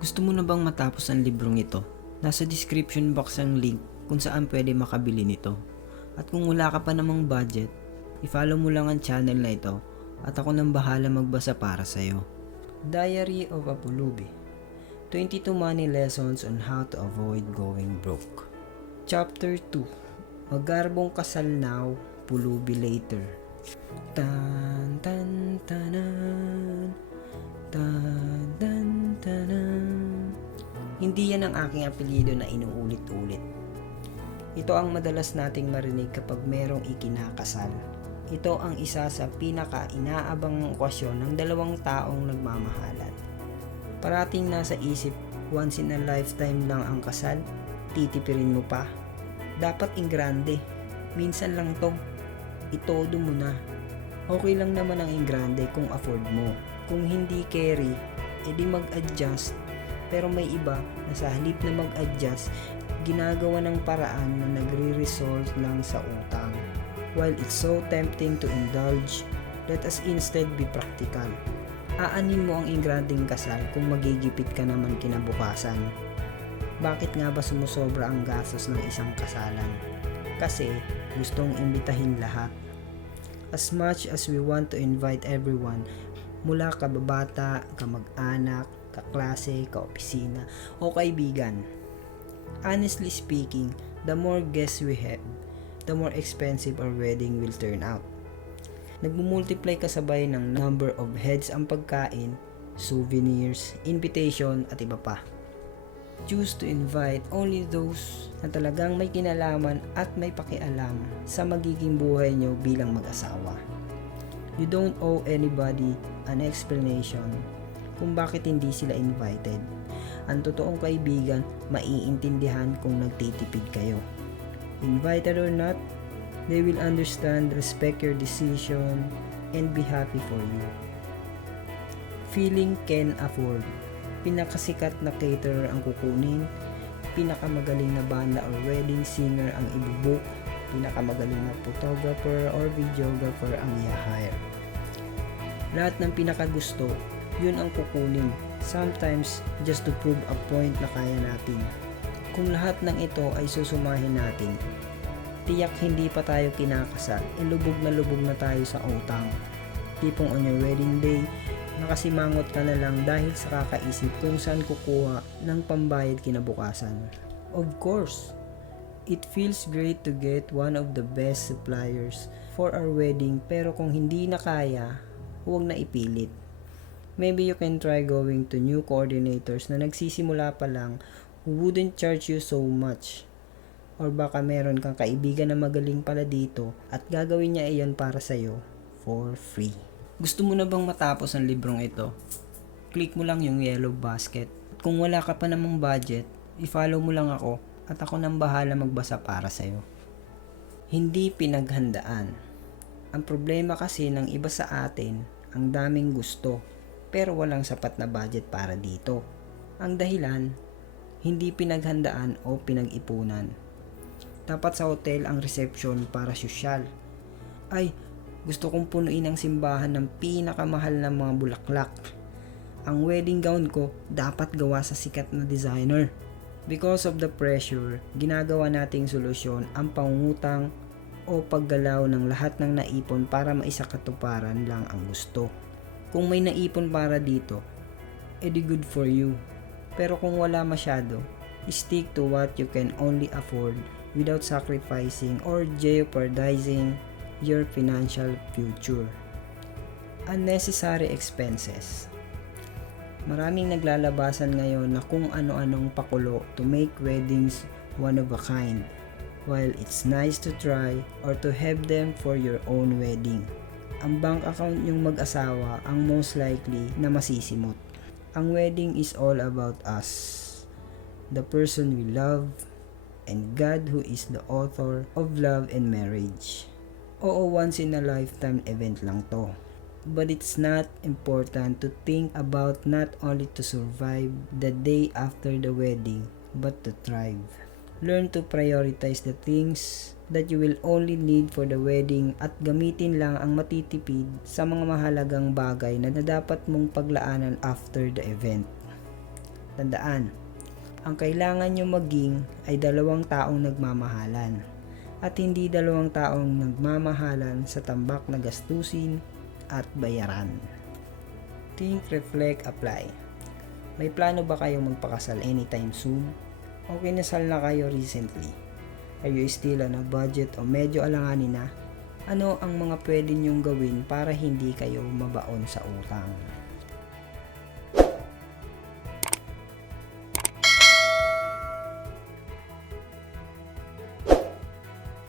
Gusto mo na bang matapos ang librong ito? Nasa description box ang link kung saan pwede makabili nito. At kung wala ka pa namang budget, i-follow mo lang ang channel na ito at ako nang bahala magbasa para sa'yo. Diary of a Pulubi, 22 Money Lessons on How to Avoid Going Broke. Chapter 2, Magarbong kasal now, pulubi later. Tan tan tanan, tan tan tanan. Hindi yan ang aking apelyido na inuulit-ulit. Ito ang madalas nating marinig kapag merong ikinakasal. Ito ang isa sa pinaka-inaabang okasyon ng dalawang taong nagmamahalan. Parating nasa isip, once in a lifetime lang ang kasal, titipirin mo pa. Dapat in grande, minsan lang to, itodo mo na. Okay lang naman ang in grande kung afford mo. Kung hindi carry, edi mag-adjust. Pero may iba na sa halip na mag-adjust, ginagawa ng paraan na nagre-result lang sa utang. While it's so tempting to indulge, let us instead be practical. Aanin mo ang ingranding kasal kung magigipit ka naman kinabukasan. Bakit nga ba sumusobra ang gastos ng isang kasalan? Kasi gustong imbitahin lahat. As much as we want to invite everyone, mula kababata, kamag-anak, kaklase, kaopisina, o kaibigan. Honestly speaking, the more guests we have, the more expensive our wedding will turn out. Nagmumultiply kasabay ng number of heads ang pagkain, souvenirs, invitation at iba pa. Choose to invite only those na talagang may kinalaman at may pakialam sa magiging buhay nyo bilang mag-asawa. You don't owe anybody an explanation kung bakit hindi sila invited. Ang totoong kaibigan, maiintindihan kung nagtitipid kayo. Invited or not, they will understand, respect your decision, and be happy for you. Feeling can afford. Pinakasikat na caterer ang kukunin, pinakamagaling na banda or wedding singer ang ibubook, pinakamagaling na photographer or videographer ang i-hire. Lahat ng pinakagusto, yun ang kukunin. Sometimes, just to prove a point na kaya natin. Kung lahat ng ito ay susumahin natin, tiyak hindi pa tayo kinakasal, lubog na tayo sa utang. Tipong on your wedding day, nakasimangot ka na lang dahil sa kakaisip kung saan kukuha ng pambayad kinabukasan. Of course, it feels great to get one of the best suppliers for our wedding, pero kung hindi na kaya, huwag na ipilit. Maybe you can try going to new coordinators na nagsisimula pa lang who wouldn't charge you so much. Or baka meron kang kaibigan na magaling pala dito at gagawin niya iyon para sa'yo for free. Gusto mo na bang matapos ang librong ito? Click mo lang yung yellow basket. Kung wala ka pa namang budget, i-follow mo lang ako at ako nang bahala magbasa para sa'yo. Hindi pinaghandaan. Ang problema kasi ng iba sa atin, ang daming gusto, pero walang sapat na budget para dito. Ang dahilan, hindi pinaghandaan o pinag-ipunan. Dapat sa hotel ang reception para sosyal. Ay, gusto kong punuin ang simbahan ng pinakamahal na mga bulaklak. Ang wedding gown ko dapat gawa sa sikat na designer. Because of the pressure, ginagawa nating solusyon ang pangungutang o paggalaw ng lahat ng naipon para maisakatuparan lang ang gusto. Kung may naipon para dito, edi good for you. Pero kung wala masyado, stick to what you can only afford without sacrificing or jeopardizing your financial future. Unnecessary expenses. Maraming naglalabasan ngayon na kung ano-anong pakulo to make weddings one of a kind. While it's nice to try or to have them for your own wedding, ang bank account yung mag-asawa ang most likely na masisimot. Ang wedding is all about us, the person we love, and God who is the author of love and marriage. Oo, once in a lifetime event lang to. But it's not important to think about not only to survive the day after the wedding, but to thrive. Learn to prioritize the things that you will only need for the wedding at gamitin lang ang matitipid sa mga mahalagang bagay na dapat mong paglaanan after the event. Tandaan, ang kailangan nyo maging ay dalawang taong nagmamahalan at hindi dalawang taong nagmamahalan sa tambak na gastusin at bayaran. Think, reflect, apply. May plano ba kayong magpakasal anytime soon? O kinasal na kayo recently? Are you still on a budget o medyo alanganin na? Ano ang mga pwede nyong gawin para hindi kayo mabaon sa utang?